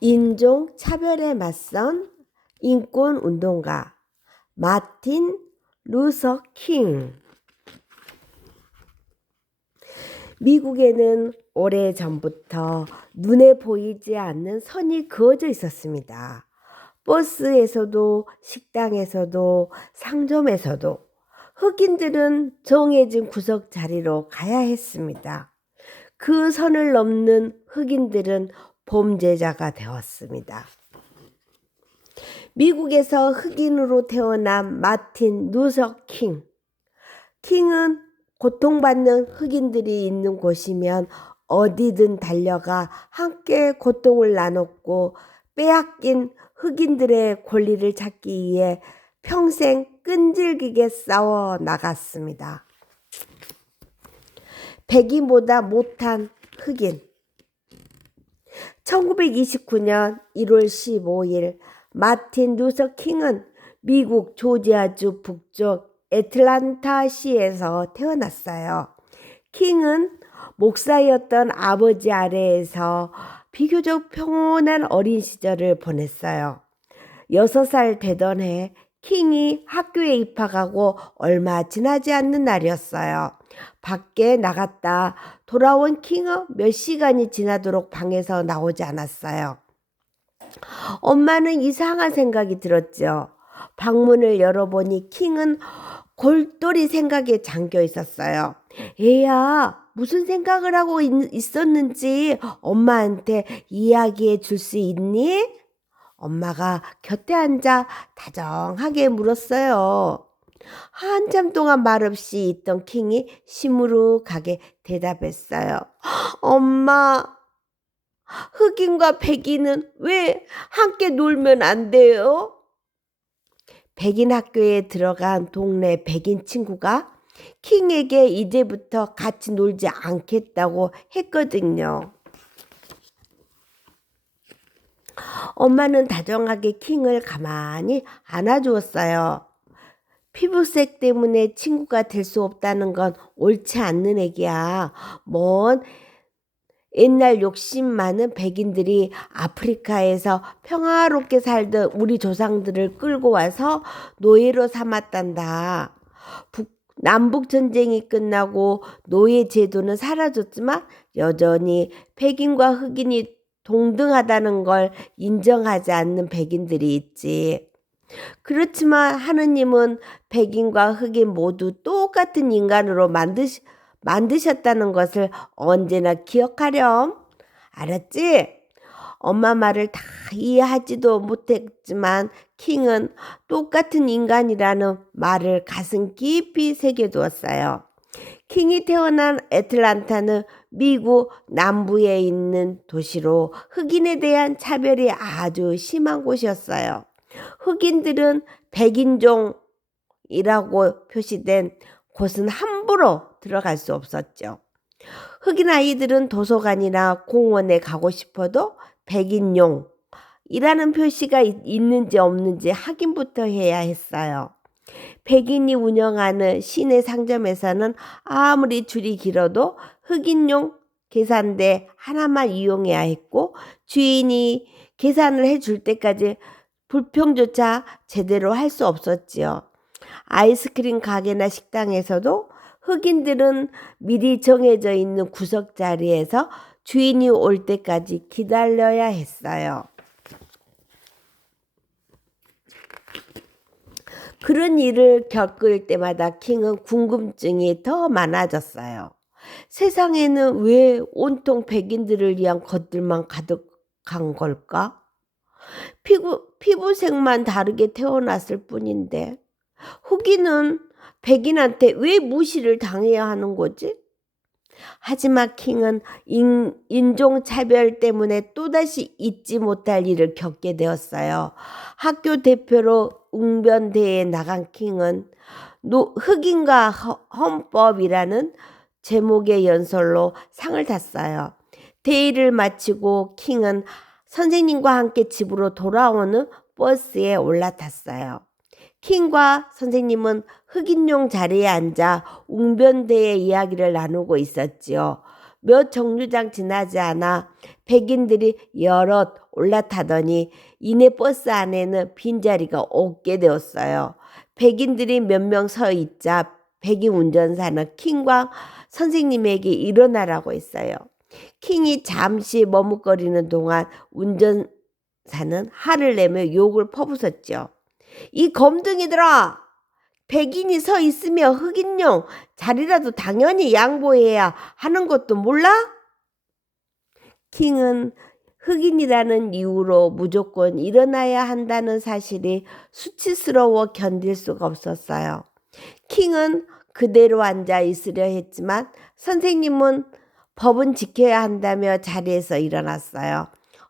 인종 차별에 맞선 인권 운동가 마틴 루서 킹. 미국에는 오래전부터 눈에 보이지 않는 선이 그어져 있었습니다. 버스에서도 식당에서도 상점에서도 흑인들은 정해진 구석 자리로 가야 했습니다. 그 선을 넘는 흑인들은 범죄자가 되었습니다. 미국에서 흑인으로 태어난 마틴 루서 킹. 킹은 고통받는 흑인들이 있는 곳이면 어디든 달려가 함께 고통을 나눴고 빼앗긴 흑인들의 권리를 찾기 위해 평생 끈질기게 싸워 나갔습니다. 백인보다 못한 흑인. 1929년 1월 15일 마틴 루서 킹은 미국 조지아주 북쪽 애틀란타시에서 태어났어요. 킹은 목사였던 아버지 아래에서 비교적 평온한 어린 시절을 보냈어요. 6살 되던 해 킹이 학교에 입학하고 얼마 지나지 않는 날이었어요. 밖에 나갔다 돌아온 킹은 몇 시간이 지나도록 방에서 나오지 않았어요. 엄마는 이상한 생각이 들었죠. 방문을 열어보니 킹은 골똘히 생각에 잠겨 있었어요. 얘야, 무슨 생각을 하고 있었는지 엄마한테 이야기해 줄 수 있니? 엄마가 곁에 앉아 다정하게 물었어요. 한참 동안 말없이 있던 킹이 시무룩하게 대답했어요. 엄마, 흑인과 백인은 왜 함께 놀면 안 돼요? 백인 학교에 들어간 동네 백인 친구가 킹에게 이제부터 같이 놀지 않겠다고 했거든요. 엄마는 다정하게 킹을 가만히 안아주었어요. 피부색 때문에 친구가 될 수 없다는 건 옳지 않는 얘기야. 뭔 옛날 욕심 많은 백인들이 아프리카에서 평화롭게 살던 우리 조상들을 끌고 와서 노예로 삼았단다. 남북전쟁이 끝나고 노예 제도는 사라졌지만 여전히 백인과 흑인이 동등하다는 걸 인정하지 않는 백인들이 있지. 그렇지만 하느님은 백인과 흑인 모두 똑같은 인간으로 만드셨다는 것을 언제나 기억하렴. 알았지? 엄마 말을 다 이해하지도 못했지만 킹은 똑같은 인간이라는 말을 가슴 깊이 새겨두었어요. 킹이 태어난 애틀란타는 미국 남부에 있는 도시로 흑인에 대한 차별이 아주 심한 곳이었어요. 흑인들은 백인종이라고 표시된 곳은 함부로 들어갈 수 없었죠. 흑인 아이들은 도서관이나 공원에 가고 싶어도 백인용이라는 표시가 있는지 없는지 확인부터 해야 했어요. 백인이 운영하는 시내 상점에서는 아무리 줄이 길어도 흑인용 계산대 하나만 이용해야 했고 주인이 계산을 해줄 때까지 불평조차 제대로 할 수 없었지요. 아이스크림 가게나 식당에서도 흑인들은 미리 정해져 있는 구석 자리에서 주인이 올 때까지 기다려야 했어요. 그런 일을 겪을 때마다 킹은 궁금증이 더 많아졌어요. 세상에는 왜 온통 백인들을 위한 것들만 가득한 걸까? 피부색만 다르게 태어났을 뿐인데 흑인은 백인한테 왜 무시를 당해야 하는 거지? 하지만 킹은 인종차별 때문에 또다시 잊지 못할 일을 겪게 되었어요. 학교 대표로 웅변대회에 나간 킹은 흑인과 헌법이라는 제목의 연설로 상을 탔어요. 대회를 마치고 킹은 선생님과 함께 집으로 돌아오는 버스에 올라탔어요. 킹과 선생님은 흑인용 자리에 앉아 웅변대의 이야기를 나누고 있었지요. 몇 정류장 지나지 않아 백인들이 여럿 올라타더니 이내 버스 안에는 빈자리가 없게 되었어요. 백인들이 몇 명 서 있자 백인 운전사는 킹과 선생님에게 일어나라고 했어요. 킹이 잠시 머뭇거리는 동안 운전사는 화를 내며 욕을 퍼붓었죠. 이 검둥이들아! 백인이 서 있으며 흑인용 자리라도 당연히 양보해야 하는 것도 몰라? 킹은 흑인이라는 이유로 무조건 일어나야 한다는 사실이 수치스러워 견딜 수가 없었어요. 킹은 그대로 앉아 있으려 했지만 선생님은 법은 지켜야 한다며 자리에서 일어났어요.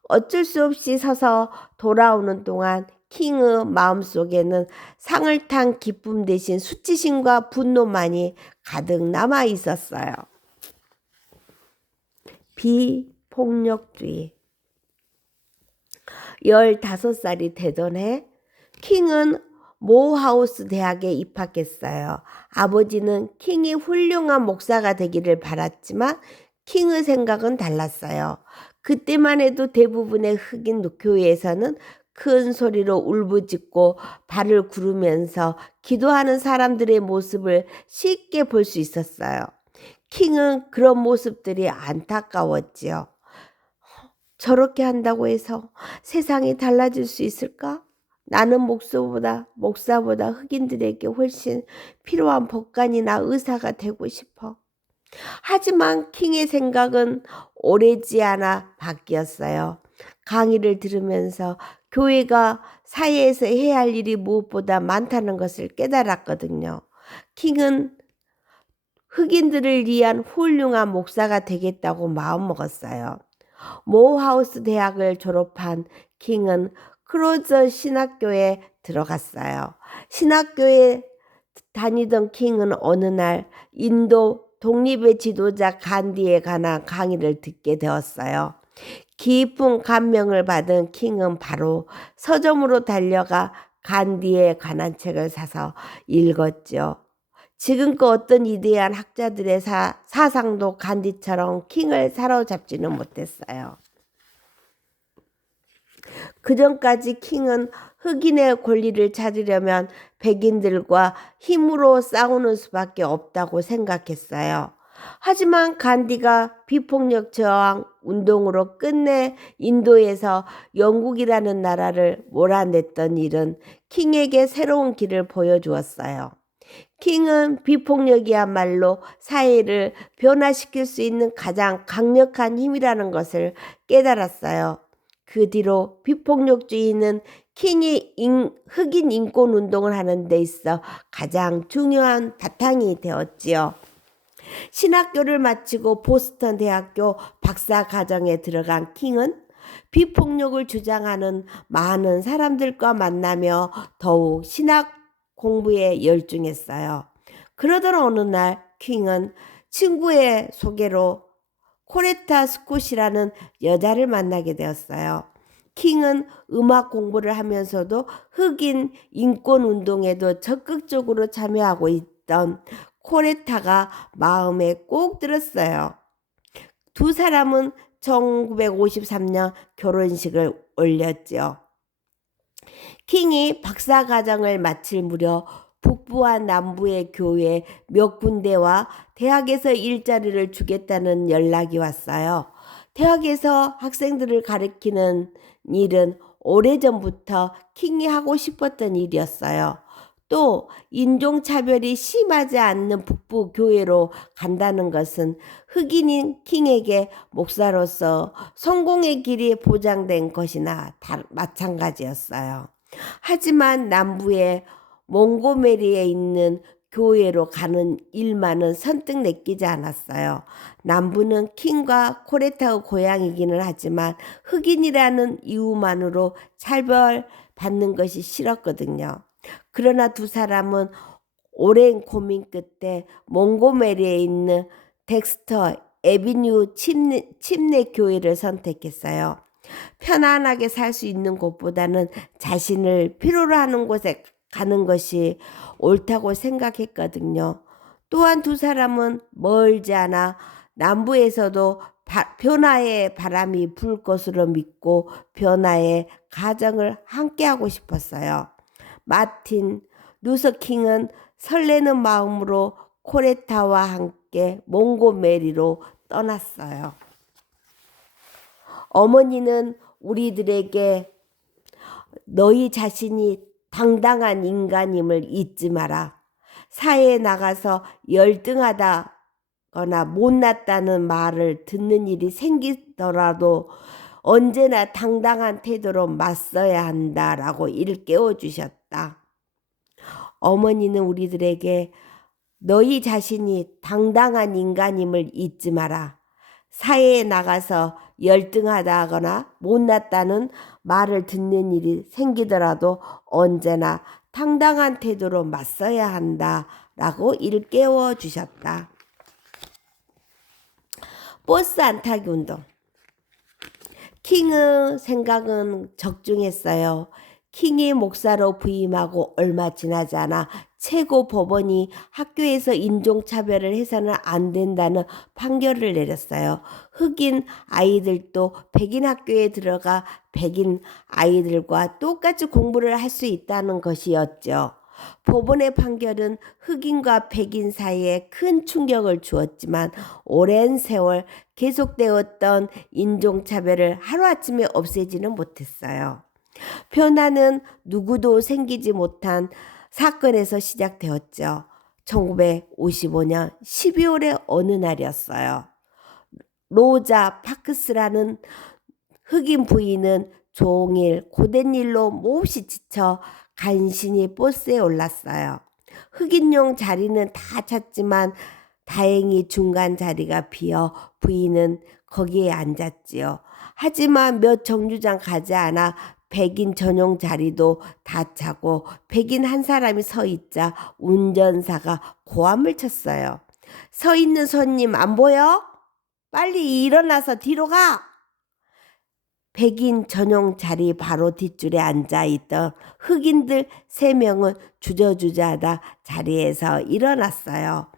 어쩔 수 없이 서서 돌아오는 동안 킹의 마음속에는 상을 탄 기쁨 대신 수치심과 분노만이 가득 남아 있었어요. 비폭력주의. 15살이 되던 해 킹은 모하우스 대학에 입학했어요. 아버지는 킹이 훌륭한 목사가 되기를 바랐지만 킹의 생각은 달랐어요. 그때만 해도 대부분의 흑인 교회에서는 큰 소리로 울부짖고 발을 구르면서 기도하는 사람들의 모습을 쉽게 볼 수 있었어요. 킹은 그런 모습들이 안타까웠지요. 저렇게 한다고 해서 세상이 달라질 수 있을까? 나는 목사보다 흑인들에게 훨씬 필요한 법관이나 의사가 되고 싶어. 하지만 킹의 생각은 오래지 않아 바뀌었어요. 강의를 들으면서 교회가 사회에서 해야 할 일이 무엇보다 많다는 것을 깨달았거든요. 킹은 흑인들을 위한 훌륭한 목사가 되겠다고 마음먹었어요. 모하우스 대학을 졸업한 킹은 크로저 신학교에 들어갔어요. 신학교에 다니던 킹은 어느 날 인도 독립의 지도자 간디에 관한 강의를 듣게 되었어요. 깊은 감명을 받은 킹은 바로 서점으로 달려가 간디에 관한 책을 사서 읽었죠. 지금껏 어떤 위대한 학자들의 사상도 간디처럼 킹을 사로잡지는 못했어요. 그전까지 킹은 흑인의 권리를 찾으려면 백인들과 힘으로 싸우는 수밖에 없다고 생각했어요. 하지만 간디가 비폭력 저항 운동으로 끝내 인도에서 영국이라는 나라를 몰아냈던 일은 킹에게 새로운 길을 보여주었어요. 킹은 비폭력이야말로 사회를 변화시킬 수 있는 가장 강력한 힘이라는 것을 깨달았어요. 그 뒤로 비폭력주의는 킹이 흑인 인권 운동을 하는 데 있어 가장 중요한 바탕이 되었지요. 신학교를 마치고 보스턴 대학교 박사과정에 들어간 킹은 비폭력을 주장하는 많은 사람들과 만나며 더욱 신학 공부에 열중했어요. 그러던 어느 날 킹은 친구의 소개로 코레타 스콧이라는 여자를 만나게 되었어요. 킹은 음악 공부를 하면서도 흑인 인권 운동에도 적극적으로 참여하고 있던 코레타가 마음에 꼭 들었어요. 두 사람은 1953년 결혼식을 올렸죠. 킹이 박사과정을 마칠 무렵 북부와 남부의 교회 몇 군데와 대학에서 일자리를 주겠다는 연락이 왔어요. 대학에서 학생들을 가르치는 일은 오래전부터 킹이 하고 싶었던 일이었어요. 또 인종차별이 심하지 않는 북부 교회로 간다는 것은 흑인인 킹에게 목사로서 성공의 길이 보장된 것이나 마찬가지였어요. 하지만 남부의 몽고메리에 있는 교회로 가는 일만은 선뜻 내키지 않았어요. 남부는 킹과 코레타의 고향이기는 하지만 흑인이라는 이유만으로 차별받는 것이 싫었거든요. 그러나 두 사람은 오랜 고민 끝에 몽고메리에 있는 덱스터 에비뉴 침례 교회를 선택했어요. 편안하게 살 수 있는 곳보다는 자신을 필요로 하는 곳에 가는 것이 옳다고 생각했거든요. 또한 두 사람은 멀지 않아 남부에서도 변화의 바람이 불 것으로 믿고 변화의 가정을 함께하고 싶었어요. 마틴 루서킹은 설레는 마음으로 코레타와 함께 몽고메리로 떠났어요. 어머니는 우리들에게 너희 자신이 당당한 인간임을 잊지 마라. 사회에 나가서 열등하다거나 못났다는 말을 듣는 일이 생기더라도 언제나 당당한 태도로 맞서야 한다라고 일깨워 주셨다. 어머니는 우리들에게 너희 자신이 당당한 인간임을 잊지 마라. 사회에 나가서 열등하다거나 못났다는 말을 듣는 일이 생기더라도 언제나 당당한 태도로 맞서야 한다라고 일깨워 주셨다. 버스 안 타기 운동. 킹의 생각은 적중했어요. 킹이 목사로 부임하고 얼마 지나지 않아 최고 법원이 학교에서 인종차별을 해서는 안 된다는 판결을 내렸어요. 흑인 아이들도 백인 학교에 들어가 백인 아이들과 똑같이 공부를 할 수 있다는 것이었죠. 법원의 판결은 흑인과 백인 사이에 큰 충격을 주었지만 오랜 세월 계속되었던 인종차별을 하루아침에 없애지는 못했어요. 변화는 누구도 생기지 못한 사건에서 시작되었죠. 1955년 12월의 어느 날이었어요. 로자 파크스라는 흑인 부인은 종일 고된 일로 몹시 지쳐 간신히 버스에 올랐어요. 흑인용 자리는 다 찼지만 다행히 중간 자리가 비어 부인은 거기에 앉았지요. 하지만 몇 정류장 가지 않아 백인 전용 자리도 다 차고 백인 한 사람이 서 있자 운전사가 고함을 쳤어요. 서 있는 손님 안 보여? 빨리 일어나서 뒤로 가! 백인 전용 자리 바로 뒷줄에 앉아있던 흑인들 3명은 주저주저하다 자리에서 일어났어요.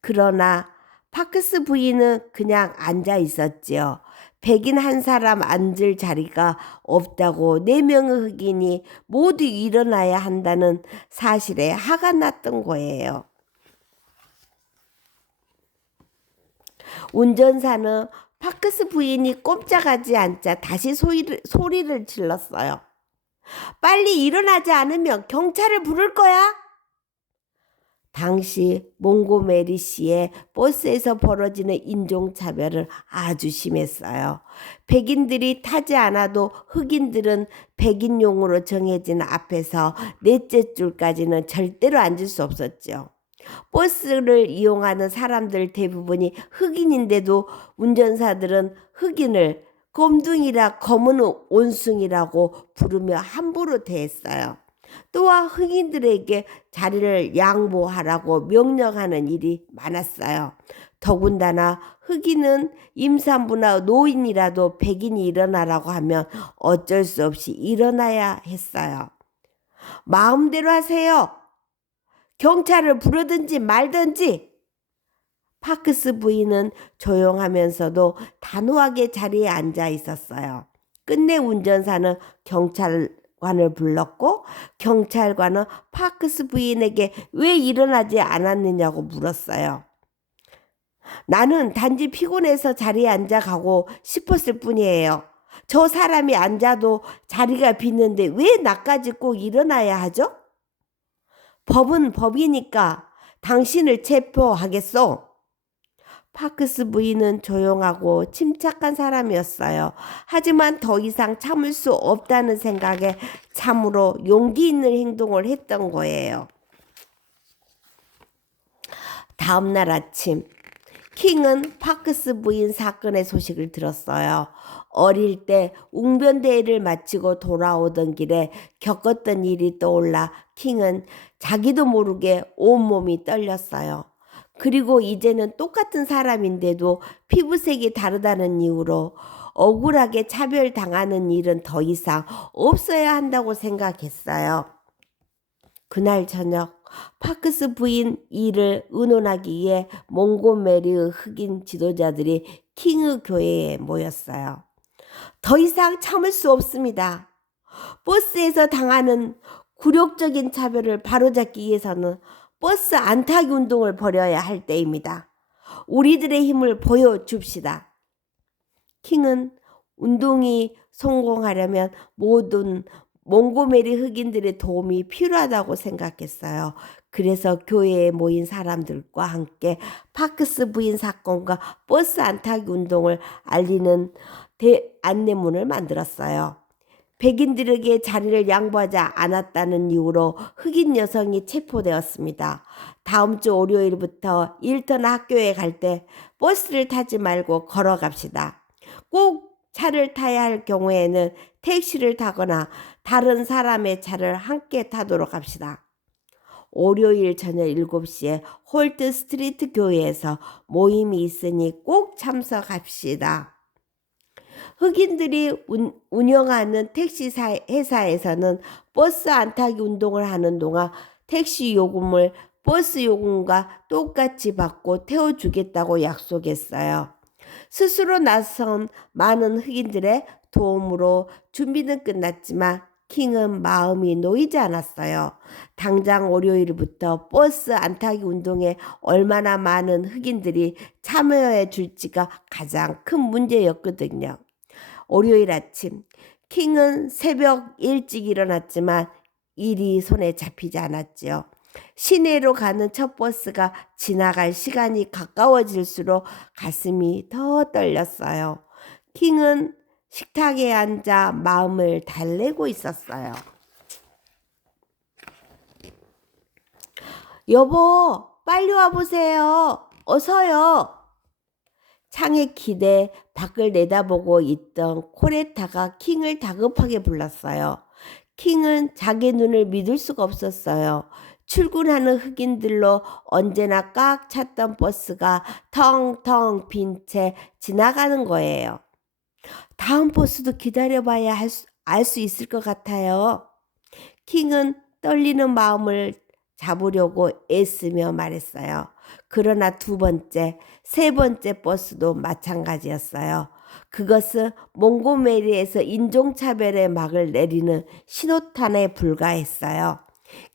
그러나 파크스 부인은 그냥 앉아 있었지요. 백인 한 사람 앉을 자리가 없다고 4명의 흑인이 모두 일어나야 한다는 사실에 화가 났던 거예요. 운전사는 파크스 부인이 꼼짝하지 않자 다시 소리를 질렀어요. 빨리 일어나지 않으면 경찰을 부를 거야? 당시 몽고메리 시의 버스에서 벌어지는 인종차별은 아주 심했어요. 백인들이 타지 않아도 흑인들은 백인용으로 정해진 앞에서 넷째 줄까지는 절대로 앉을 수 없었죠. 버스를 이용하는 사람들 대부분이 흑인인데도 운전사들은 흑인을 곰둥이라 검은 원숭이라고 부르며 함부로 대했어요. 또한 흑인들에게 자리를 양보하라고 명령하는 일이 많았어요. 더군다나 흑인은 임산부나 노인이라도 백인이 일어나라고 하면 어쩔 수 없이 일어나야 했어요. 마음대로 하세요. 경찰을 부르든지 말든지. 파크스 부인은 조용하면서도 단호하게 자리에 앉아 있었어요. 끝내 운전사는 경찰관을 불렀고 경찰관은 파크스 부인에게 왜 일어나지 않았느냐고 물었어요. 나는 단지 피곤해서 자리에 앉아 가고 싶었을 뿐이에요. 저 사람이 앉아도 자리가 비는데 왜 나까지 꼭 일어나야 하죠? 법은 법이니까 당신을 체포하겠소. 파크스 부인은 조용하고 침착한 사람이었어요. 하지만 더 이상 참을 수 없다는 생각에 참으로 용기 있는 행동을 했던 거예요. 다음 날 아침 킹은 파크스 부인 사건의 소식을 들었어요. 어릴 때 웅변대회를 마치고 돌아오던 길에 겪었던 일이 떠올라 킹은 자기도 모르게 온몸이 떨렸어요. 그리고 이제는 똑같은 사람인데도 피부색이 다르다는 이유로 억울하게 차별당하는 일은 더 이상 없어야 한다고 생각했어요. 그날 저녁 파크스 부인 일을 의논하기 위해 몽고메리의 흑인 지도자들이 킹의 교회에 모였어요. 더 이상 참을 수 없습니다. 버스에서 당하는 굴욕적인 차별을 바로잡기 위해서는 버스 안타기 운동을 벌여야 할 때입니다. 우리들의 힘을 보여줍시다. 킹은 운동이 성공하려면 모든 몽고메리 흑인들의 도움이 필요하다고 생각했어요. 그래서 교회에 모인 사람들과 함께 파크스 부인 사건과 버스 안타기 운동을 알리는 안내문을 만들었어요. 백인들에게 자리를 양보하지 않았다는 이유로 흑인 여성이 체포되었습니다. 다음 주 월요일부터 일터나 학교에 갈 때 버스를 타지 말고 걸어갑시다. 꼭 차를 타야 할 경우에는 택시를 타거나 다른 사람의 차를 함께 타도록 합시다. 월요일 저녁 7시에 홀트 스트리트 교회에서 모임이 있으니 꼭 참석합시다. 흑인들이 운영하는 택시 회사에서는 버스 안타기 운동을 하는 동안 택시 요금을 버스 요금과 똑같이 받고 태워주겠다고 약속했어요. 스스로 나선 많은 흑인들의 도움으로 준비는 끝났지만 킹은 마음이 놓이지 않았어요. 당장 월요일부터 버스 안타기 운동에 얼마나 많은 흑인들이 참여해 줄지가 가장 큰 문제였거든요. 월요일 아침 킹은 새벽 일찍 일어났지만 일이 손에 잡히지 않았지요. 시내로 가는 첫 버스가 지나갈 시간이 가까워질수록 가슴이 더 떨렸어요. 킹은 식탁에 앉아 마음을 달래고 있었어요. 여보, 빨리 와보세요. 어서요. 창에 기대 밖을 내다보고 있던 코레타가 킹을 다급하게 불렀어요. 킹은 자기 눈을 믿을 수가 없었어요. 출근하는 흑인들로 언제나 꽉 찼던 버스가 텅텅 빈 채 지나가는 거예요. 다음 버스도 기다려봐야 알 수 있을 것 같아요. 킹은 떨리는 마음을 잡으려고 애쓰며 말했어요. 그러나 두 번째, 세 번째 버스도 마찬가지였어요. 그것은 몽고메리에서 인종차별의 막을 내리는 신호탄에 불과했어요.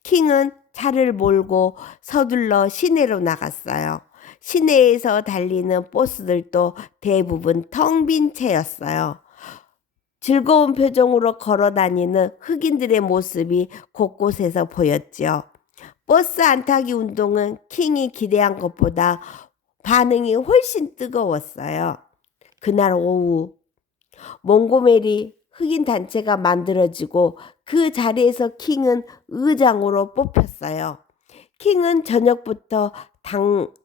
킹은 차를 몰고 서둘러 시내로 나갔어요. 시내에서 달리는 버스들도 대부분 텅 빈 채였어요. 즐거운 표정으로 걸어 다니는 흑인들의 모습이 곳곳에서 보였지요. 버스 안타기 운동은 킹이 기대한 것보다 반응이 훨씬 뜨거웠어요. 그날 오후 몽고메리 흑인 단체가 만들어지고 그 자리에서 킹은 의장으로 뽑혔어요. 킹은 저녁부터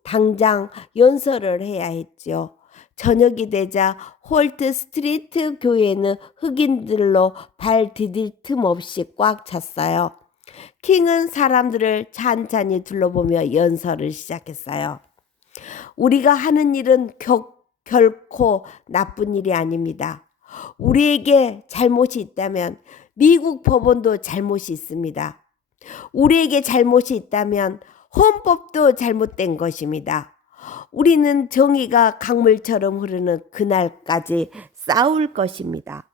당장 연설을 해야 했죠. 저녁이 되자 홀트 스트리트 교회는 흑인들로 발 디딜 틈 없이 꽉 찼어요. 킹은 사람들을 찬찬히 둘러보며 연설을 시작했어요. 우리가 하는 일은 결코 나쁜 일이 아닙니다. 우리에게 잘못이 있다면 미국 법원도 잘못이 있습니다. 우리에게 잘못이 있다면 헌법도 잘못된 것입니다. 우리는 정의가 강물처럼 흐르는 그날까지 싸울 것입니다.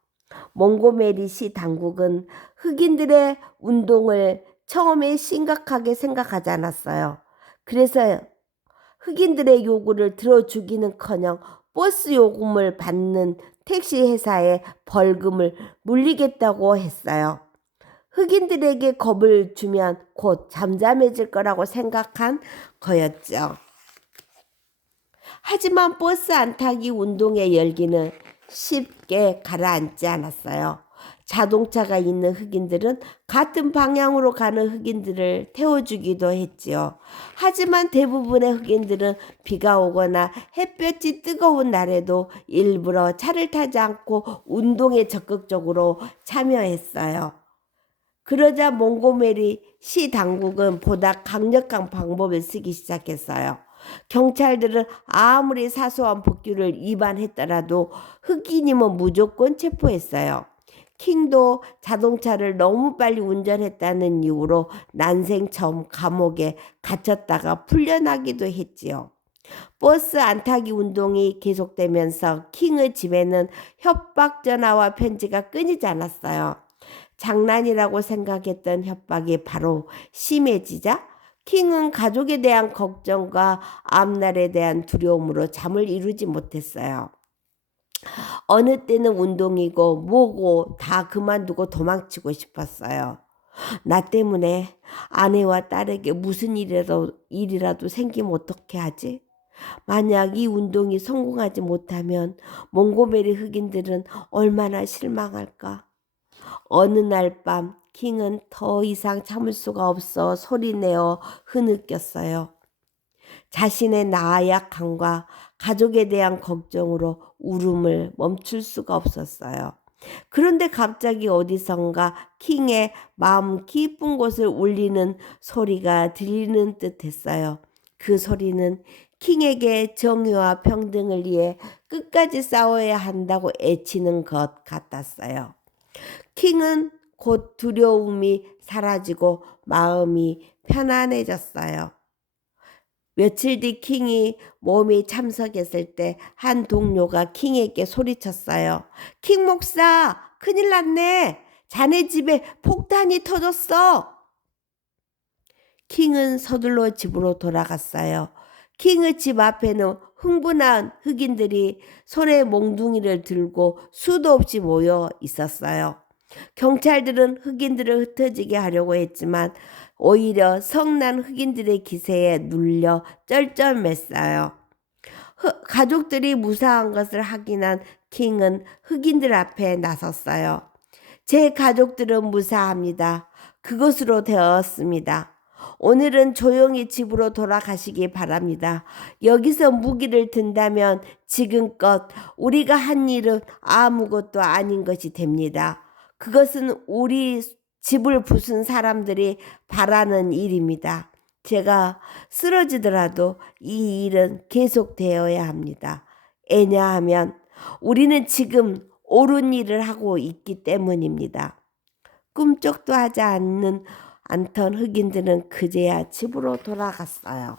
몽고메리 시 당국은 흑인들의 운동을 처음에 심각하게 생각하지 않았어요. 그래서 흑인들의 요구를 들어주기는커녕 버스 요금을 받는 택시 회사에 벌금을 물리겠다고 했어요. 흑인들에게 겁을 주면 곧 잠잠해질 거라고 생각한 거였죠. 하지만 버스 안타기 운동의 열기는 쉽게 가라앉지 않았어요. 자동차가 있는 흑인들은 같은 방향으로 가는 흑인들을 태워주기도 했지요. 하지만 대부분의 흑인들은 비가 오거나 햇볕이 뜨거운 날에도 일부러 차를 타지 않고 운동에 적극적으로 참여했어요. 그러자 몽고메리 시 당국은 보다 강력한 방법을 쓰기 시작했어요. 경찰들은 아무리 사소한 법규를 위반했더라도 흑인이면 무조건 체포했어요. 킹도 자동차를 너무 빨리 운전했다는 이유로 난생 처음 감옥에 갇혔다가 풀려나기도 했지요. 버스 안 타기 운동이 계속되면서 킹의 집에는 협박 전화와 편지가 끊이지 않았어요. 장난이라고 생각했던 협박이 바로 심해지자 킹은 가족에 대한 걱정과 앞날에 대한 두려움으로 잠을 이루지 못했어요. 어느 때는 운동이고 뭐고 다 그만두고 도망치고 싶었어요. 나 때문에 아내와 딸에게 무슨 일이라도 생기면 어떻게 하지? 만약 이 운동이 성공하지 못하면 몽고메리 흑인들은 얼마나 실망할까? 어느 날 밤 킹은 더 이상 참을 수가 없어 소리내어 흐느꼈어요. 자신의 나약함과 가족에 대한 걱정으로 울음을 멈출 수가 없었어요. 그런데 갑자기 어디선가 킹의 마음 깊은 곳을 울리는 소리가 들리는 듯했어요. 그 소리는 킹에게 정의와 평등을 위해 끝까지 싸워야 한다고 애치는 것 같았어요. 킹은 곧 두려움이 사라지고 마음이 편안해졌어요. 며칠 뒤 킹이 몸이 참석했을 때 한 동료가 킹에게 소리쳤어요. 킹 목사, 큰일 났네. 자네 집에 폭탄이 터졌어. 킹은 서둘러 집으로 돌아갔어요. 킹의 집 앞에는 흥분한 흑인들이 손에 몽둥이를 들고 수도 없이 모여 있었어요. 경찰들은 흑인들을 흩어지게 하려고 했지만 오히려 성난 흑인들의 기세에 눌려 쩔쩔맸어요. 가족들이 무사한 것을 확인한 킹은 흑인들 앞에 나섰어요. 제 가족들은 무사합니다. 그것으로 되었습니다. 오늘은 조용히 집으로 돌아가시기 바랍니다. 여기서 무기를 든다면 지금껏 우리가 한 일은 아무것도 아닌 것이 됩니다. 그것은 우리 집을 부순 사람들이 바라는 일입니다. 제가 쓰러지더라도 이 일은 계속되어야 합니다. 왜냐하면 우리는 지금 옳은 일을 하고 있기 때문입니다. 꿈쩍도 하지 않던 흑인들은 그제야 집으로 돌아갔어요.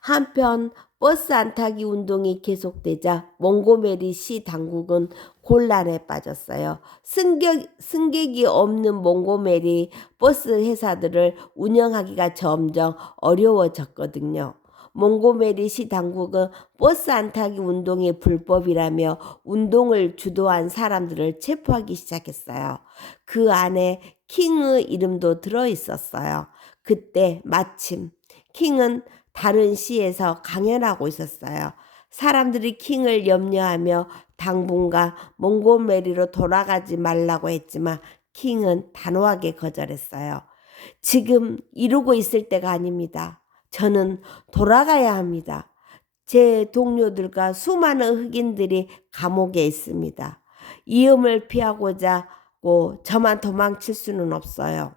한편 버스 안 타기 운동이 계속되자 몽고메리 시 당국은 곤란에 빠졌어요. 승객이 없는 몽고메리 버스 회사들을 운영하기가 점점 어려워졌거든요. 몽고메리 시 당국은 버스 안 타기 운동이 불법이라며 운동을 주도한 사람들을 체포하기 시작했어요. 그 안에 킹의 이름도 들어 있었어요. 그때 마침 킹은 다른 시에서 강연하고 있었어요. 사람들이 킹을 염려하며 당분간 몽고메리로 돌아가지 말라고 했지만 킹은 단호하게 거절했어요. 지금 이러고 있을 때가 아닙니다. 저는 돌아가야 합니다. 제 동료들과 수많은 흑인들이 감옥에 있습니다. 위험을 피하고자 하고 저만 도망칠 수는 없어요.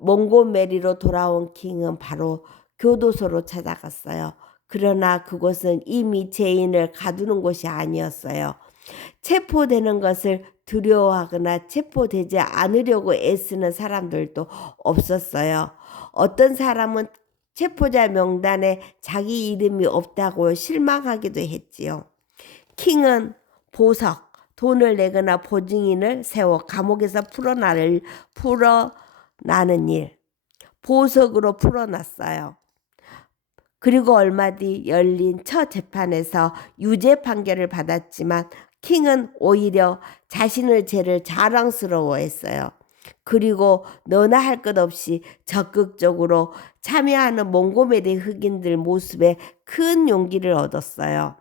몽고메리로 돌아온 킹은 바로 교도소로 찾아갔어요. 그러나 그곳은 이미 죄인을 가두는 곳이 아니었어요. 체포되는 것을 두려워하거나 체포되지 않으려고 애쓰는 사람들도 없었어요. 어떤 사람은 체포자 명단에 자기 이름이 없다고 실망하기도 했지요. 킹은 돈을 내거나 보증인을 세워 감옥에서 풀어나는 일, 보석으로 풀어놨어요. 그리고 얼마 뒤 열린 첫 재판에서 유죄 판결을 받았지만 킹은 오히려 자신의 죄를 자랑스러워했어요. 그리고 너나 할 것 없이 적극적으로 참여하는 몽고메리 흑인들 모습에 큰 용기를 얻었어요.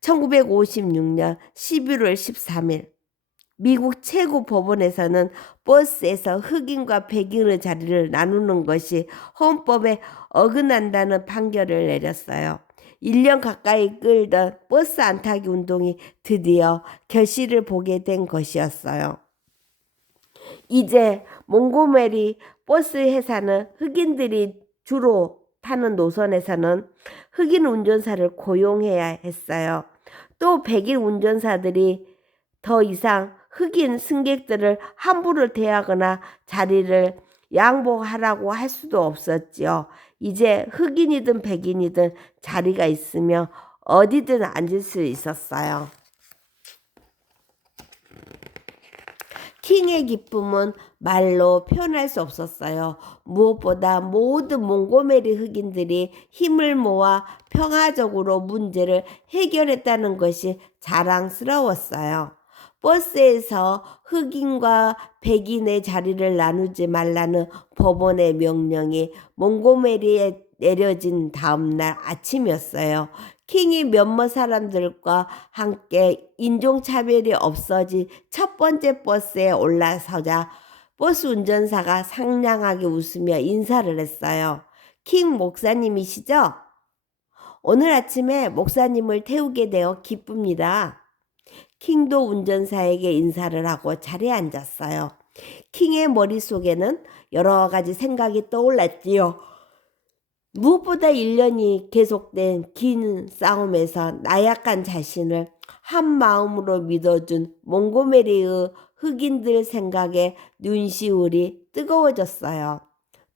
1956년 11월 13일 미국 최고 법원에서는 버스에서 흑인과 백인의 자리를 나누는 것이 헌법에 어긋난다는 판결을 내렸어요. 1년 가까이 끌던 버스 안 타기 운동이 드디어 결실을 보게 된 것이었어요. 이제 몽고메리 버스 회사는 흑인들이 주로 타는 노선에서는 흑인 운전사를 고용해야 했어요. 또 백인 운전사들이 더 이상 흑인 승객들을 함부로 대하거나 자리를 양보하라고 할 수도 없었지요. 이제 흑인이든 백인이든 자리가 있으면 어디든 앉을 수 있었어요. 킹의 기쁨은 말로 표현할 수 없었어요. 무엇보다 모든 몽고메리 흑인들이 힘을 모아 평화적으로 문제를 해결했다는 것이 자랑스러웠어요. 버스에서 흑인과 백인의 자리를 나누지 말라는 법원의 명령이 몽고메리에 내려진 다음날 아침이었어요. 킹이 몇몇 사람들과 함께 인종차별이 없어진 첫 번째 버스에 올라서자 버스 운전사가 상냥하게 웃으며 인사를 했어요. 킹 목사님이시죠? 오늘 아침에 목사님을 태우게 되어 기쁩니다. 킹도 운전사에게 인사를 하고 자리에 앉았어요. 킹의 머릿속에는 여러 가지 생각이 떠올랐지요. 무엇보다 1년이 계속된 긴 싸움에서 나약한 자신을 한 마음으로 믿어준 몽고메리의 흑인들 생각에 눈시울이 뜨거워졌어요.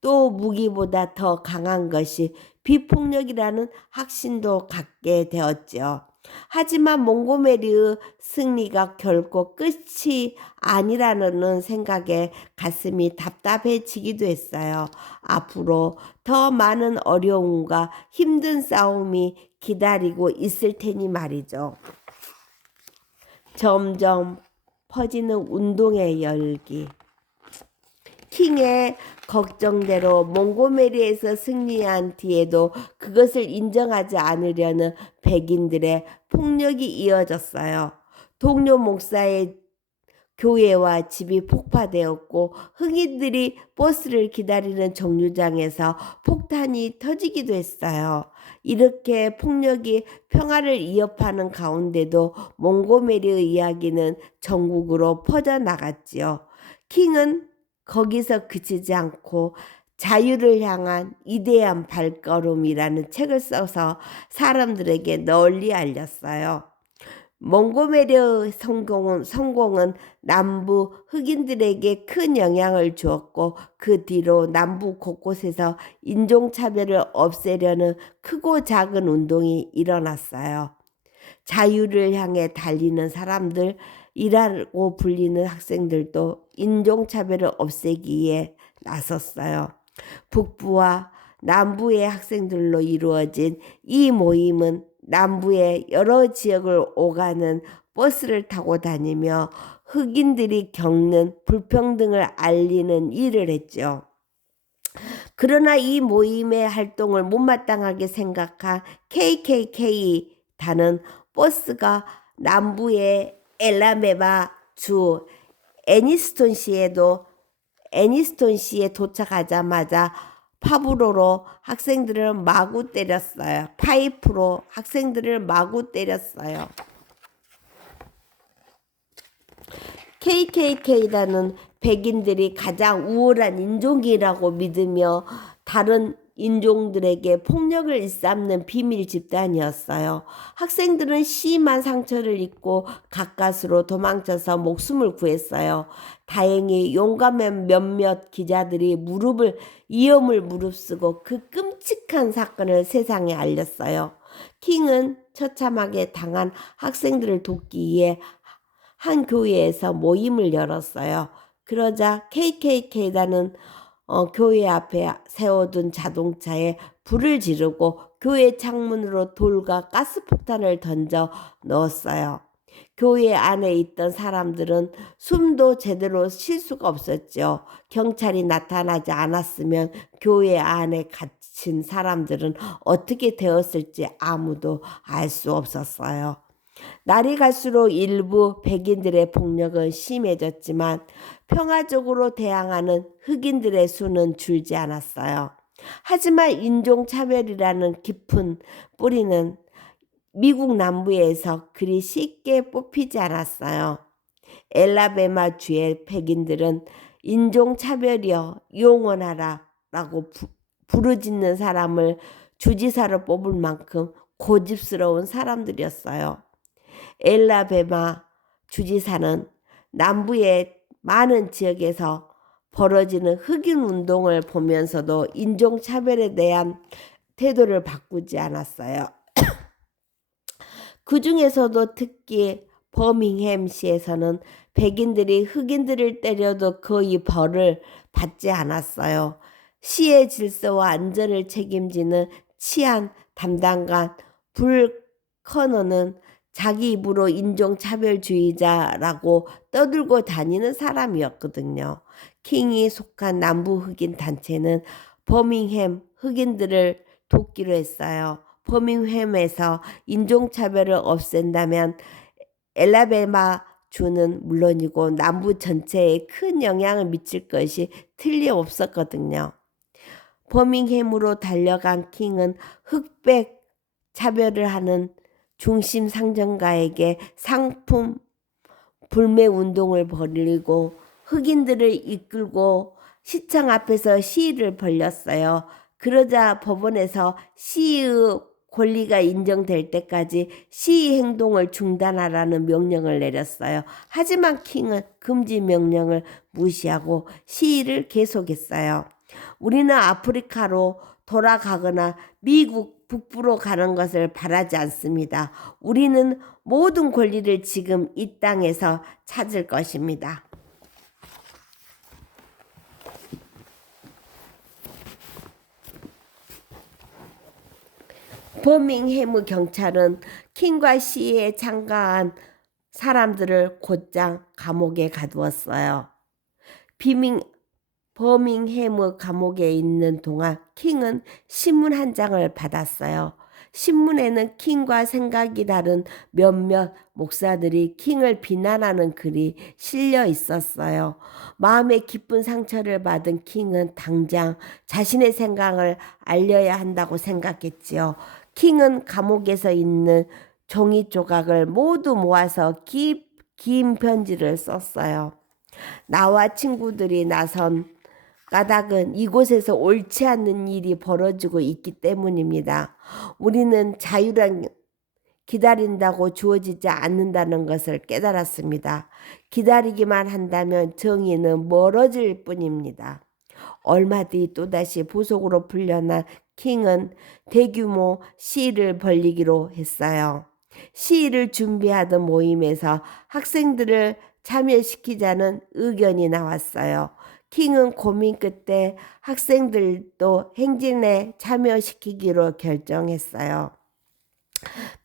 또 무기보다 더 강한 것이 비폭력이라는 확신도 갖게 되었죠. 하지만 몽고메리의 승리가 결코 끝이 아니라는 생각에 가슴이 답답해지기도 했어요. 앞으로 더 많은 어려움과 힘든 싸움이 기다리고 있을 테니 말이죠. 점점 퍼지는 운동의 열기. 킹의 걱정대로 몽고메리에서 승리한 뒤에도 그것을 인정하지 않으려는 백인들의 폭력이 이어졌어요. 동료 목사의 교회와 집이 폭파되었고 흑인들이 버스를 기다리는 정류장에서 폭탄이 터지기도 했어요. 이렇게 폭력이 평화를 위협하는 가운데도 몽고메리의 이야기는 전국으로 퍼져나갔지요. 킹은 거기서 그치지 않고 자유를 향한 위대한 발걸음이라는 책을 써서 사람들에게 널리 알렸어요. 몽고메리의 성공은 남부 흑인들에게 큰 영향을 주었고 그 뒤로 남부 곳곳에서 인종차별을 없애려는 크고 작은 운동이 일어났어요. 자유를 향해 달리는 사람들이라고 불리는 학생들도 인종차별을 없애기 위해 나섰어요. 북부와 남부의 학생들로 이루어진 이 모임은 남부의 여러 지역을 오가는 버스를 타고 다니며 흑인들이 겪는 불평등을 알리는 일을 했죠. 그러나 이 모임의 활동을 못마땅하게 생각한 KKK단은 버스가 남부의 엘라메바 주 애니스톤시에 도착하자마자 파이프로 학생들을 마구 때렸어요. KKK단은 백인들이 가장 우월한 인종이라고 믿으며 다른 인종들에게 폭력을 일삼는 비밀 집단이었어요. 학생들은 심한 상처를 입고 가까스로 도망쳐서 목숨을 구했어요. 다행히 용감한 몇몇 기자들이 위험을 무릅쓰고 그 끔찍한 사건을 세상에 알렸어요. 킹은 처참하게 당한 학생들을 돕기 위해 한 교회에서 모임을 열었어요. 그러자 KKK단은 교회 앞에 세워둔 자동차에 불을 지르고 교회 창문으로 돌과 가스폭탄을 던져 넣었어요. 교회 안에 있던 사람들은 숨도 제대로 쉴 수가 없었죠. 경찰이 나타나지 않았으면 교회 안에 갇힌 사람들은 어떻게 되었을지 아무도 알 수 없었어요. 날이 갈수록 일부 백인들의 폭력은 심해졌지만 평화적으로 대항하는 흑인들의 수는 줄지 않았어요. 하지만 인종차별이라는 깊은 뿌리는 미국 남부에서 그리 쉽게 뽑히지 않았어요. 엘라베마 주의 백인들은 인종차별이여 영원하라 라고 부르짖는 사람을 주지사로 뽑을 만큼 고집스러운 사람들이었어요. 엘라베마 주지사는 남부의 많은 지역에서 벌어지는 흑인 운동을 보면서도 인종차별에 대한 태도를 바꾸지 않았어요. 그 중에서도 특히 버밍햄시에서는 백인들이 흑인들을 때려도 거의 벌을 받지 않았어요. 시의 질서와 안전을 책임지는 치안 담당관 불 커너는 자기 입으로 인종차별주의자라고 떠들고 다니는 사람이었거든요. 킹이 속한 남부 흑인 단체는 버밍햄 흑인들을 돕기로 했어요. 버밍햄에서 인종차별을 없앤다면 엘라베마 주는 물론이고 남부 전체에 큰 영향을 미칠 것이 틀림없었거든요. 버밍햄으로 달려간 킹은 흑백 차별을 하는 중심 상정가에게 상품 불매 운동을 벌이고 흑인들을 이끌고 시청 앞에서 시위를 벌였어요. 그러자 법원에서 시위의 권리가 인정될 때까지 시위 행동을 중단하라는 명령을 내렸어요. 하지만 킹은 금지 명령을 무시하고 시위를 계속했어요. 우리는 아프리카로 돌아가거나 미국 북부로 가는 것을 바라지 않습니다. 우리는 모든 권리를 지금 이 땅에서 찾을 것입니다. 버밍햄 경찰은 킹과 시위에 참가한 사람들을 곧장 감옥에 가두었어요. 버밍햄 감옥에 있는 동안 킹은 신문 한 장을 받았어요. 신문에는 킹과 생각이 다른 몇몇 목사들이 킹을 비난하는 글이 실려 있었어요. 마음에 깊은 상처를 받은 킹은 당장 자신의 생각을 알려야 한다고 생각했지요. 킹은 감옥에서 있는 종이 조각을 모두 모아서 긴 편지를 썼어요. 나와 친구들이 나선 까닭은 이곳에서 옳지 않는 일이 벌어지고 있기 때문입니다. 우리는 자유란 기다린다고 주어지지 않는다는 것을 깨달았습니다. 기다리기만 한다면 정의는 멀어질 뿐입니다. 얼마 뒤 또다시 부속으로 풀려난 킹은 대규모 시위를 벌이기로 했어요. 시위를 준비하던 모임에서 학생들을 참여시키자는 의견이 나왔어요. 킹은 고민 끝에 학생들도 행진에 참여시키기로 결정했어요.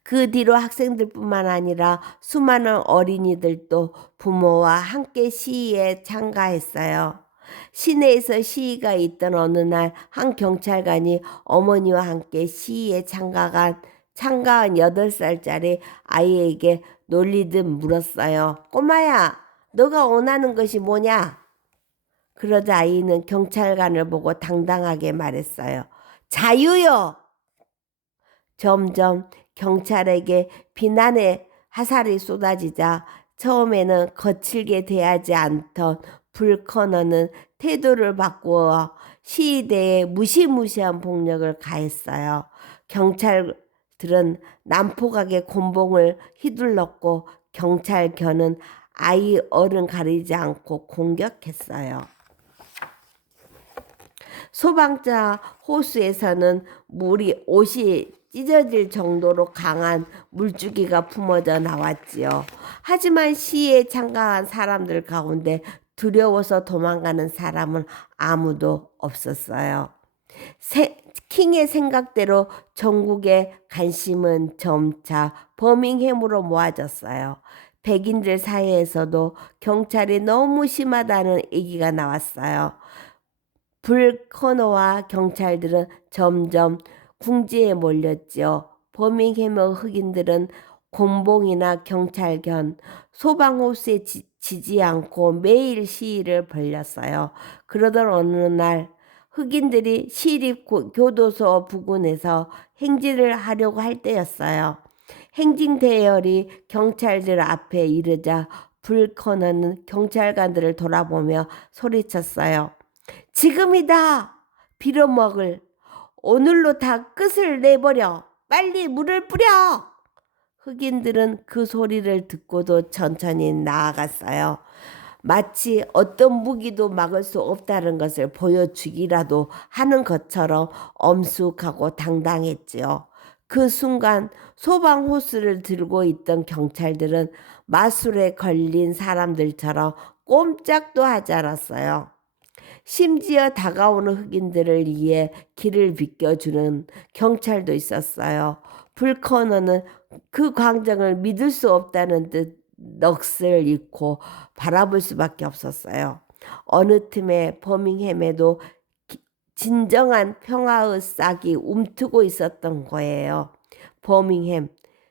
그 뒤로 학생들뿐만 아니라 수많은 어린이들도 부모와 함께 시위에 참가했어요. 시내에서 시위가 있던 어느 날 한 경찰관이 어머니와 함께 시위에 참가한 8살짜리 아이에게 놀리듯 물었어요. 꼬마야, 너가 원하는 것이 뭐냐? 그러자 아이는 경찰관을 보고 당당하게 말했어요. 자유요! 점점 경찰에게 비난의 화살이 쏟아지자 처음에는 거칠게 대하지 않던 불커너는 태도를 바꾸어 시위대에 무시무시한 폭력을 가했어요. 경찰들은 난폭하게 곤봉을 휘둘렀고 경찰견은 아이 어른 가리지 않고 공격했어요. 소방차 호수에서는 옷이 찢어질 정도로 강한 물줄기가 품어져 나왔지요. 하지만 시위에 참가한 사람들 가운데 두려워서 도망가는 사람은 아무도 없었어요. 킹의 생각대로 전국의 관심은 점차 버밍햄으로 모아졌어요. 백인들 사이에서도 경찰이 너무 심하다는 얘기가 나왔어요. 불커너와 경찰들은 점점 궁지에 몰렸지요. 버밍햄의 흑인들은 곤봉이나 경찰견, 소방호수에 지지 않고 매일 시위를 벌였어요. 그러던 어느 날 흑인들이 시립교도소 부근에서 행진을 하려고 할 때였어요. 행진 대열이 경찰들 앞에 이르자 불커너는 경찰관들을 돌아보며 소리쳤어요. 지금이다! 빌어먹을 오늘로 다 끝을 내버려. 빨리 물을 뿌려. 흑인들은 그 소리를 듣고도 천천히 나아갔어요. 마치 어떤 무기도 막을 수 없다는 것을 보여주기라도 하는 것처럼 엄숙하고 당당했지요. 그 순간 소방 호스를 들고 있던 경찰들은 마술에 걸린 사람들처럼 꼼짝도 하지 않았어요. 심지어 다가오는 흑인들을 위해 길을 비켜주는 경찰도 있었어요. 불커너는 그 광경을 믿을 수 없다는 듯 넋을 잃고 바라볼 수밖에 없었어요. 어느 틈에 버밍햄에도 진정한 평화의 싹이 움트고 있었던 거예요. 버밍햄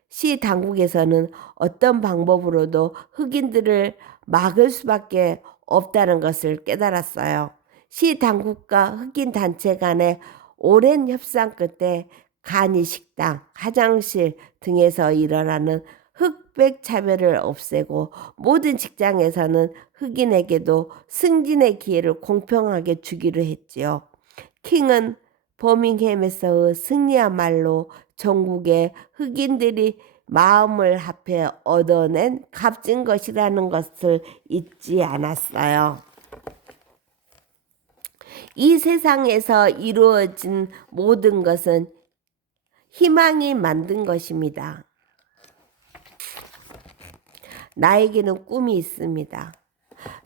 시 당국에서는 어떤 방법으로도 흑인들을 막을 수밖에 없다는 것을 깨달았어요. 시 당국과 흑인 단체 간의 오랜 협상 끝에 간이 식당, 화장실 등에서 일어나는 흑백 차별을 없애고 모든 직장에서는 흑인에게도 승진의 기회를 공평하게 주기로 했지요. 킹은 버밍햄에서의 승리야말로 전국의 흑인들이 마음을 합해 얻어낸 값진 것이라는 것을 잊지 않았어요. 이 세상에서 이루어진 모든 것은 희망이 만든 것입니다. 나에게는 꿈이 있습니다.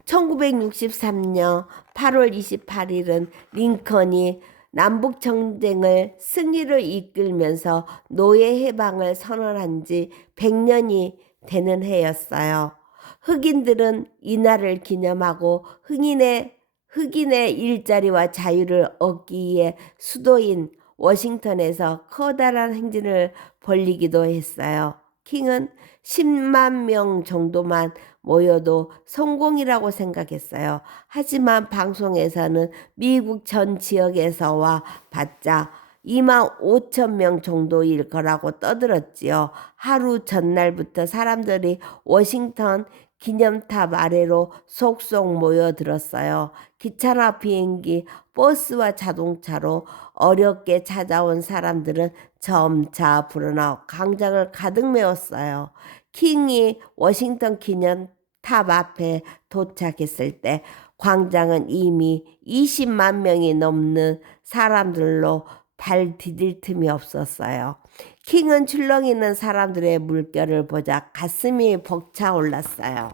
1963년 8월 28일은 링컨이 남북전쟁을 승리로 이끌면서 노예 해방을 선언한 지 100년이 되는 해였어요. 흑인들은 이날을 기념하고 흑인의 일자리와 자유를 얻기 위해 수도인 워싱턴에서 커다란 행진을 벌이기도 했어요. 킹은 10만 명 정도만 모여도 성공이라고 생각했어요. 하지만 방송에서는 미국 전 지역에서와 봤자 2만 5천 명 정도일 거라고 떠들었지요. 하루 전날부터 사람들이 워싱턴 기념탑 아래로 속속 모여들었어요. 기차나 비행기, 버스와 자동차로 어렵게 찾아온 사람들은 점차 불어나 광장을 가득 메웠어요. 킹이 워싱턴 기념탑 앞에 도착했을 때 광장은 이미 20만 명이 넘는 사람들로 발 디딜 틈이 없었어요. 킹은 출렁이는 사람들의 물결을 보자 가슴이 벅차올랐어요.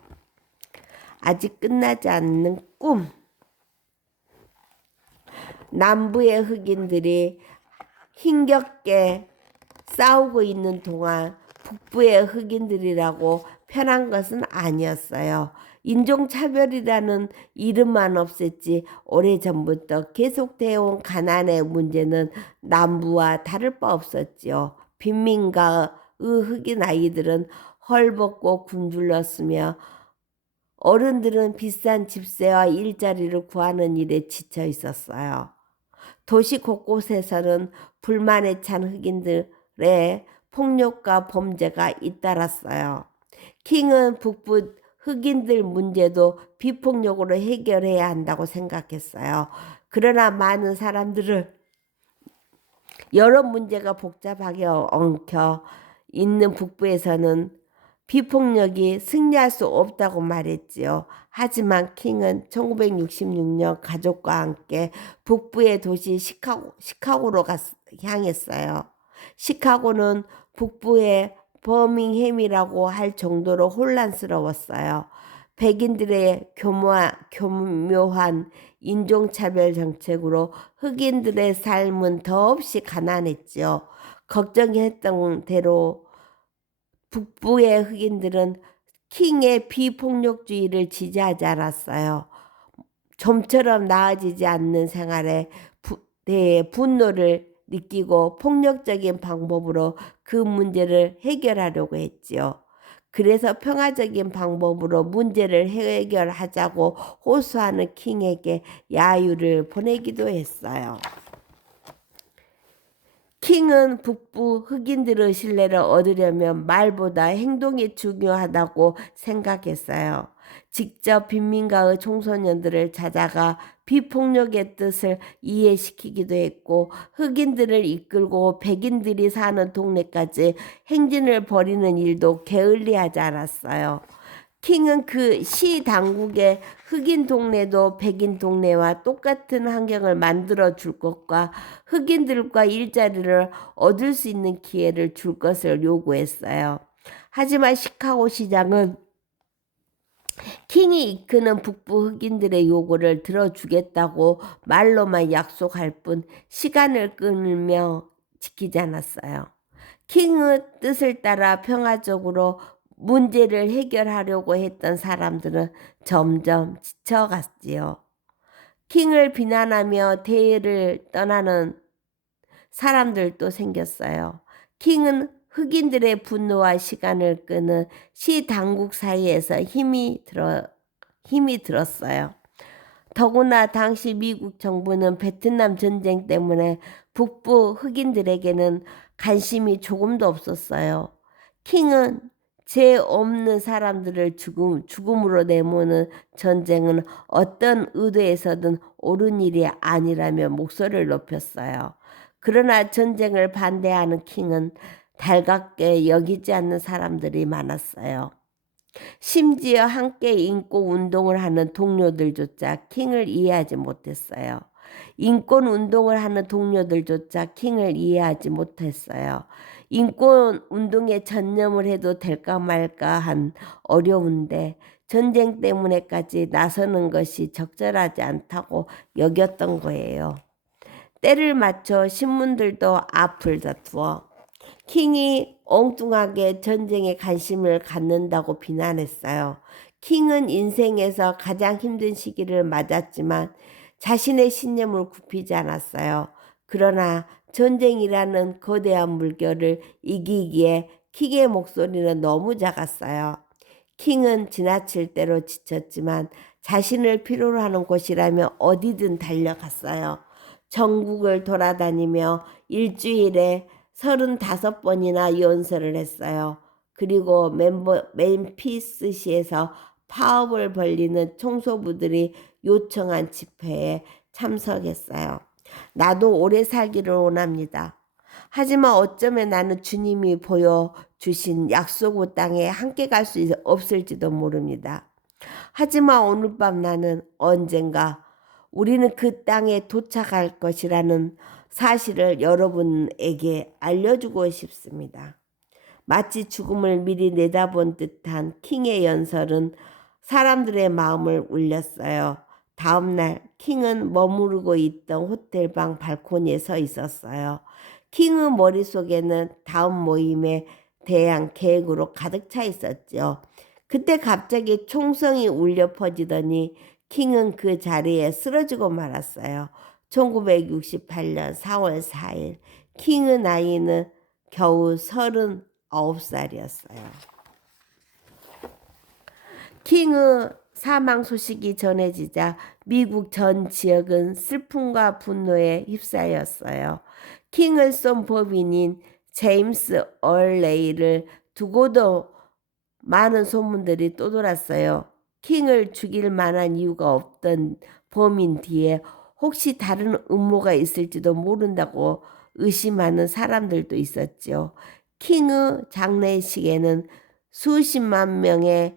아직 끝나지 않는 꿈. 남부의 흑인들이 힘겹게 싸우고 있는 동안 북부의 흑인들이라고 편한 것은 아니었어요. 인종차별이라는 이름만 없앴지 오래전부터 계속되어 온 가난의 문제는 남부와 다를 바 없었지요. 빈민가의 흑인 아이들은 헐벗고 굶주렸으며 어른들은 비싼 집세와 일자리를 구하는 일에 지쳐 있었어요. 도시 곳곳에서는 불만에 찬 흑인들의 폭력과 범죄가 잇따랐어요. 킹은 북부 흑인들 문제도 비폭력으로 해결해야 한다고 생각했어요. 그러나 많은 사람들은 여러 문제가 복잡하게 엉켜 있는 북부에서는 비폭력이 승리할 수 없다고 말했지요. 하지만 킹은 1966년 가족과 함께 북부의 도시 시카고로 향했어요. 시카고는 북부의 버밍햄이라고 할 정도로 혼란스러웠어요. 백인들의 교묘한 인종차별 정책으로 흑인들의 삶은 더없이 가난했지요. 걱정했던 대로 북부의 흑인들은 킹의 비폭력주의를 지지하지 않았어요. 좀처럼 나아지지 않는 생활에 대해 분노를 느끼고 폭력적인 방법으로 그 문제를 해결하려고 했지요. 그래서 평화적인 방법으로 문제를 해결하자고 호소하는 킹에게 야유를 보내기도 했어요. 킹은 북부 흑인들의 신뢰를 얻으려면 말보다 행동이 중요하다고 생각했어요. 직접 빈민가의 청소년들을 찾아가 비폭력의 뜻을 이해시키기도 했고 흑인들을 이끌고 백인들이 사는 동네까지 행진을 벌이는 일도 게을리하지 않았어요. 킹은 그 시 당국에 흑인 동네도 백인 동네와 똑같은 환경을 만들어 줄 것과 흑인들과 일자리를 얻을 수 있는 기회를 줄 것을 요구했어요. 하지만 시카고 시장은 킹이 이끄는 북부 흑인들의 요구를 들어주겠다고 말로만 약속할 뿐 시간을 끌며 지키지 않았어요. 킹의 뜻을 따라 평화적으로 문제를 해결하려고 했던 사람들은 점점 지쳐갔지요. 킹을 비난하며 대회를 떠나는 사람들도 생겼어요. 킹은 흑인들의 분노와 시간을 끄는 시 당국 사이에서 힘이 들었어요. 더구나 당시 미국 정부는 베트남 전쟁 때문에 북부 흑인들에게는 관심이 조금도 없었어요. 킹은 죄 없는 사람들을 죽음으로 내모는 전쟁은 어떤 의도에서든 옳은 일이 아니라며 목소리를 높였어요. 그러나 전쟁을 반대하는 킹은 달갑게 여기지 않는 사람들이 많았어요. 심지어 함께 인권운동을 하는 동료들조차 킹을 이해하지 못했어요. 인권운동을 하는 동료들조차 킹을 이해하지 못했어요. 인권운동에 전념을 해도 될까 말까 한 어려운데 전쟁 때문에까지 나서는 것이 적절하지 않다고 여겼던 거예요. 때를 맞춰 신문들도 앞을 다투어 킹이 엉뚱하게 전쟁에 관심을 갖는다고 비난했어요. 킹은 인생에서 가장 힘든 시기를 맞았지만 자신의 신념을 굽히지 않았어요. 그러나 전쟁이라는 거대한 물결을 이기기에 킹의 목소리는 너무 작았어요. 킹은 지나칠 대로 지쳤지만 자신을 필요로 하는 곳이라면 어디든 달려갔어요. 전국을 돌아다니며 일주일에 35번이나 연설을 했어요. 그리고 멤피스시에서 파업을 벌리는 총소부들이 요청한 집회에 참석했어요. 나도 오래 살기를 원합니다. 하지만 어쩌면 나는 주님이 보여주신 약속의 땅에 함께 갈 수 없을지도 모릅니다. 하지만 오늘 밤 나는 언젠가 우리는 그 땅에 도착할 것이라는 사실을 여러분에게 알려주고 싶습니다. 마치 죽음을 미리 내다본 듯한 킹의 연설은 사람들의 마음을 울렸어요. 다음 날 킹은 머무르고 있던 호텔방 발코니에 서 있었어요. 킹의 머릿속에는 다음 모임에 대한 계획으로 가득 차 있었죠. 그때 갑자기 총성이 울려 퍼지더니 킹은 그 자리에 쓰러지고 말았어요. 1968년 4월 4일 킹의 나이는 겨우 39살이었어요. 킹의 사망 소식이 전해지자 미국 전 지역은 슬픔과 분노에 휩싸였어요. 킹을 쏜 법인인 제임스 얼레이를 두고도 많은 소문들이 떠돌았어요. 킹을 죽일 만한 이유가 없던 범인 뒤에 혹시 다른 음모가 있을지도 모른다고 의심하는 사람들도 있었죠. 킹의 장례식에는 수십만 명의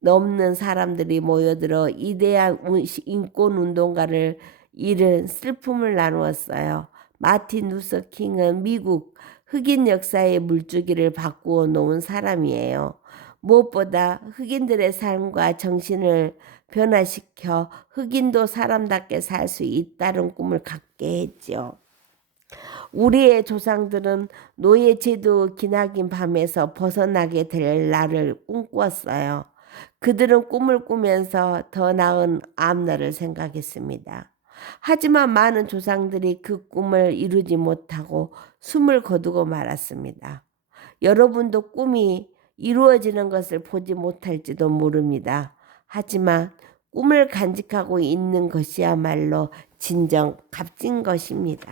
넘는 사람들이 모여들어 이대한 인권운동가를 잃은 슬픔을 나누었어요. 마틴 루서 킹은 미국 흑인 역사의 물줄기를 바꾸어 놓은 사람이에요. 무엇보다 흑인들의 삶과 정신을 변화시켜 흑인도 사람답게 살 수 있다는 꿈을 갖게 했죠. 우리의 조상들은 노예 제도 기나긴 밤에서 벗어나게 될 날을 꿈꾸었어요. 그들은 꿈을 꾸면서 더 나은 앞날을 생각했습니다. 하지만 많은 조상들이 그 꿈을 이루지 못하고 숨을 거두고 말았습니다. 여러분도 꿈이 이루어지는 것을 보지 못할지도 모릅니다. 하지만 꿈을 간직하고 있는 것이야말로 진정 값진 것입니다.